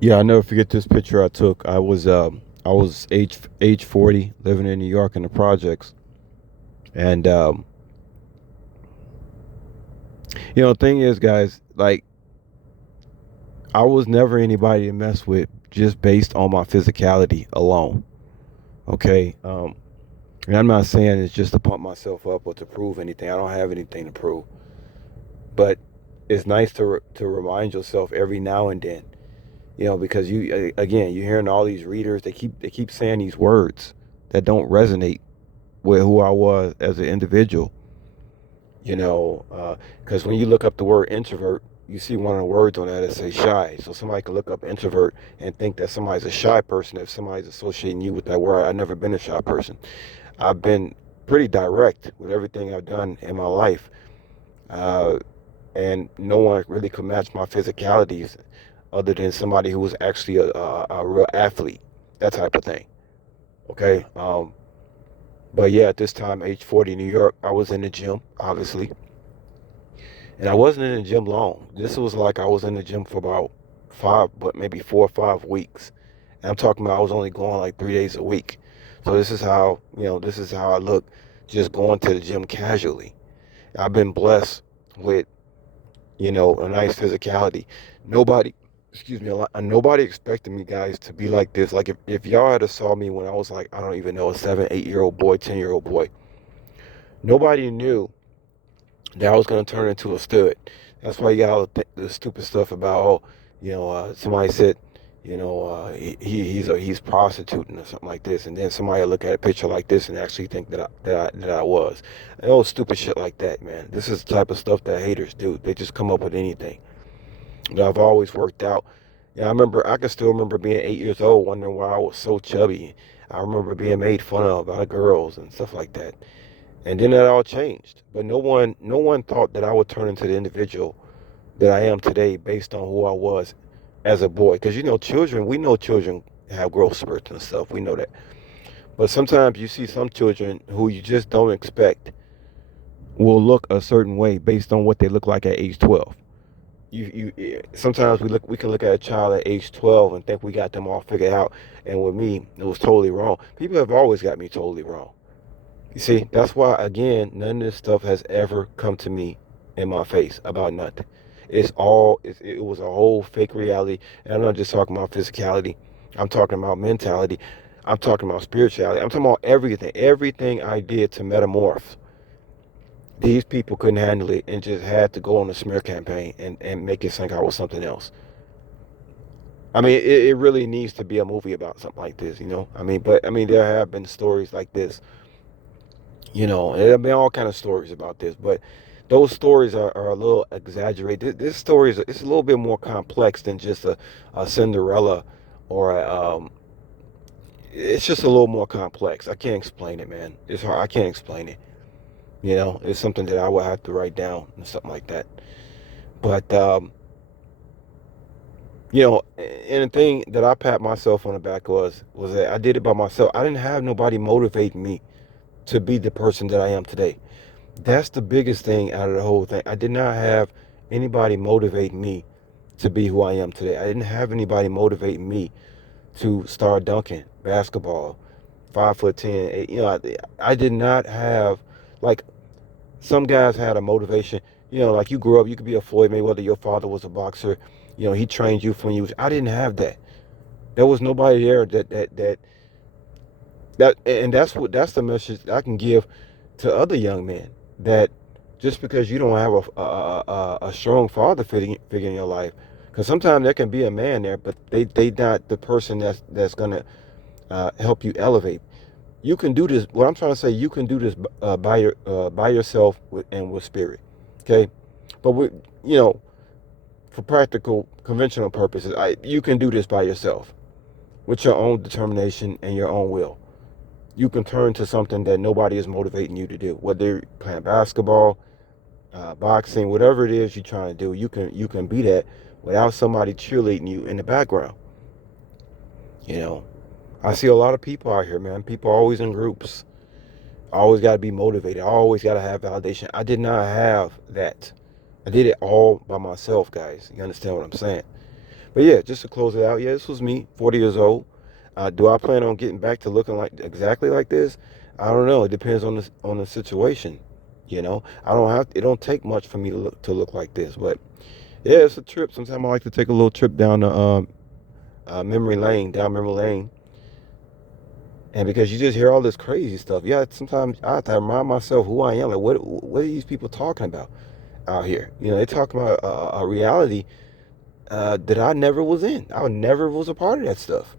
Yeah, I'll never forget this picture I took. I was age 40, living in New York in the projects, and the thing is, guys, like I was never anybody to mess with just based on my physicality alone. Okay, and I'm not saying it's just to pump myself up or to prove anything. I don't have anything to prove, but it's nice to remind yourself every now and then, because again, you're hearing all these readers. They keep saying these words that don't resonate with who I was as an individual. Because when you look up the word introvert, you see one of the words on that that says shy. So somebody can look up introvert and think that somebody's a shy person if somebody's associating you with that word. I've never been a shy person. I've been pretty direct with everything I've done in my life, uh, and no one really could match my physicalities other than somebody who was actually a real athlete, that type of thing. Okay. But yeah, at this time, age 40, New York, I was in the gym, obviously. And I wasn't in the gym long. This was like I was in the gym for about but maybe 4 or 5 weeks. And I'm talking about I was only going like 3 days a week. So this is how I look just going to the gym casually. I've been blessed with, a nice physicality. Nobody, excuse me, nobody expected me guys to be like this. Like if y'all had saw me when I was like, I don't even know, a 7, 8 year old boy, 10-year-old boy, nobody knew that I was going to turn into a stud. That's why you got all the stupid stuff about, somebody said, he's prostituting or something like this, and then somebody look at a picture like this and actually think that I was. And all stupid shit like that, man. This is the type of stuff that haters do. They just come up with anything. But I've always worked out. Yeah, I can still remember being 8 years old, wondering why I was so chubby. I remember being made fun of by the girls and stuff like that. And then that all changed. But no one thought that I would turn into the individual that I am today based on who I was as a boy. Because we know children have growth spurts and stuff. We know that. But sometimes you see some children who you just don't expect will look a certain way based on what they look like at age 12. Sometimes we can look at a child at age 12 and think we got them all figured out. And with me, it was totally wrong. People have always got me totally wrong. You see, that's why again, none of this stuff has ever come to me in my face about nothing. It was a whole fake reality, and I'm not just talking about physicality. I'm talking about mentality. I'm talking about spirituality. I'm talking about everything. Everything I did to metamorph. These people couldn't handle it and just had to go on a smear campaign and make it think I was something else. I mean, it really needs to be a movie about something like this, you know. But there have been stories like this. There have been all kind of stories about this, but those stories are a little exaggerated. This story it's a little bit more complex than just a Cinderella or it's just a little more complex. I can't explain it, man. It's hard. I can't explain it. It's something that I would have to write down and something like that. But and the thing that I pat myself on the back was that I did it by myself. I didn't have nobody motivating me to be the person that I am today. That's the biggest thing out of the whole thing. I did not have anybody motivate me to be who I am today. I didn't have anybody motivate me to start dunking basketball, 5'10". I did not have like some guys had a motivation. Like you grew up, you could be a Floyd Mayweather. Your father was a boxer. He trained you from you. I didn't have that. There was nobody there and that's the message I can give to other young men that just because you don't have a strong father figure in your life, because sometimes there can be a man there, but they not the person that's gonna help you elevate. You can do this. What I'm trying to say, you can do this by yourself and with spirit. Okay, but you know for practical conventional purposes, you can do this by yourself with your own determination and your own will. You can turn to something that nobody is motivating you to do. Whether you're playing basketball, boxing, whatever it is you're trying to do, you can be that without somebody cheerleading you in the background. You know, I see a lot of people out here, man. People always in groups. I always got to be motivated. I always got to have validation. I did not have that. I did it all by myself, guys. You understand what I'm saying? But yeah, just to close it out, yeah, this was me, 40 years old. Do I plan on getting back to looking like exactly like this? I don't know. It depends on the situation. You know, I don't have. It don't take much for me to look like this. But yeah, it's a trip. Sometimes I like to take a little trip down the down memory lane, and because you just hear all this crazy stuff. Yeah, sometimes I have to remind myself who I am. Like, what are these people talking about out here? You know, they talking about a reality that I never was in. I never was a part of that stuff.